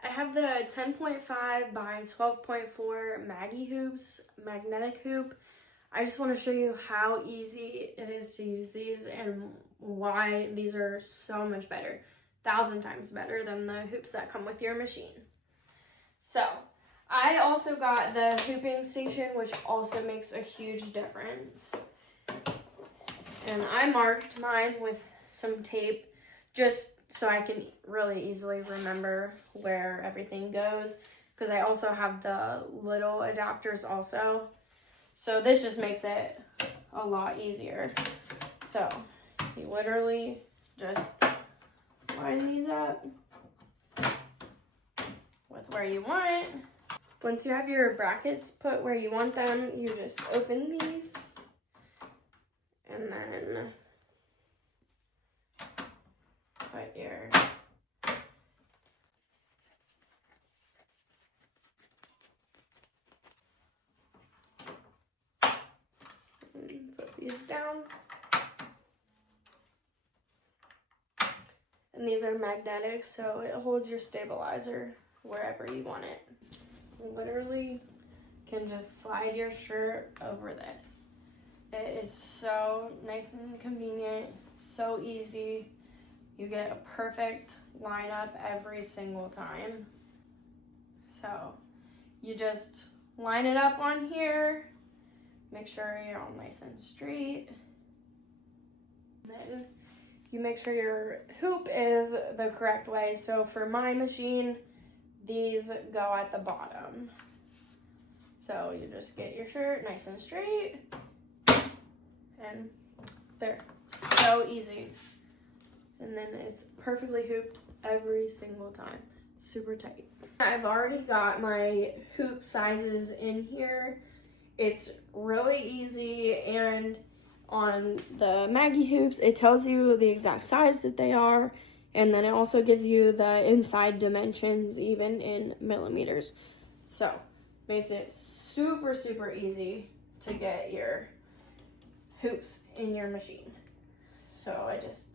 I have the 10.5 by 12.4 Maggie hoops, magnetic hoop. I just want to show you how easy it is to use these and why these are so much better, 1,000 times better than the hoops that come with your machine. So, I also got the hooping station, which also makes a huge difference. And I marked mine with some tape just so I can really easily remember where everything goes, because I also have the little adapters also. So this just makes it a lot easier. So you literally just line these up with where you want. Once you have your brackets put where you want them, you just open these and then put your put these down. And these are magnetic, so it holds your stabilizer wherever you want it. You literally can just slide your shirt over this. It is so nice and convenient, so easy. You get a perfect lineup every single time. So you just line it up on here, make sure you're all nice and straight. Then you make sure your hoop is the correct way. So for my machine, these go at the bottom. So you just get your shirt nice and straight, and there, so easy. And then it's perfectly hooped every single time, super tight. I've already got my hoop sizes in here. It's really easy, and on the Maggie hoops, it tells you the exact size that they are, and then it also gives you the inside dimensions, even in millimeters. So, makes it super, super easy to get your hoops in your machine. So I just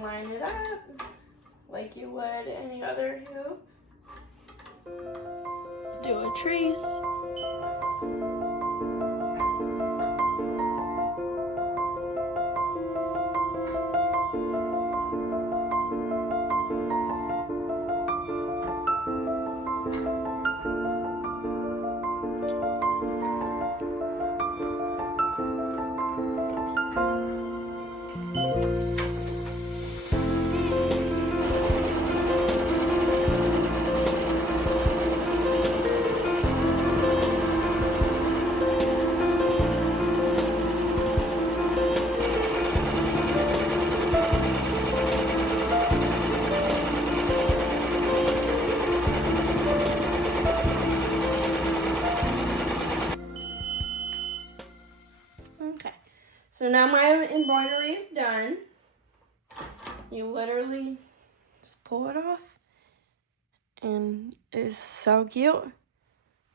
line it up like you would any other hoop. Let's do a trace. Okay, so now my embroidery is done. You literally just pull it off, and it's so cute.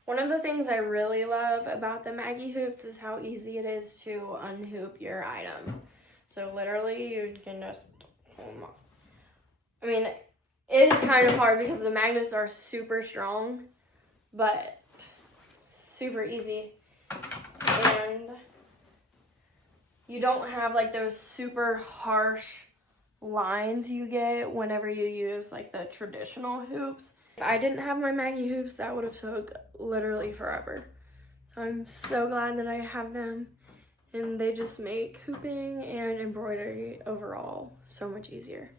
One of the things I really love about the Maggie hoops is how easy it is to unhoop your item. So literally you can just pull them off. I mean, it is kind of hard because the magnets are super strong, but super easy. And you don't have like those super harsh lines you get whenever you use like the traditional hoops. If I didn't have my Maggie hoops, that would have took literally forever. So I'm so glad that I have them, and they just make hooping and embroidery overall so much easier.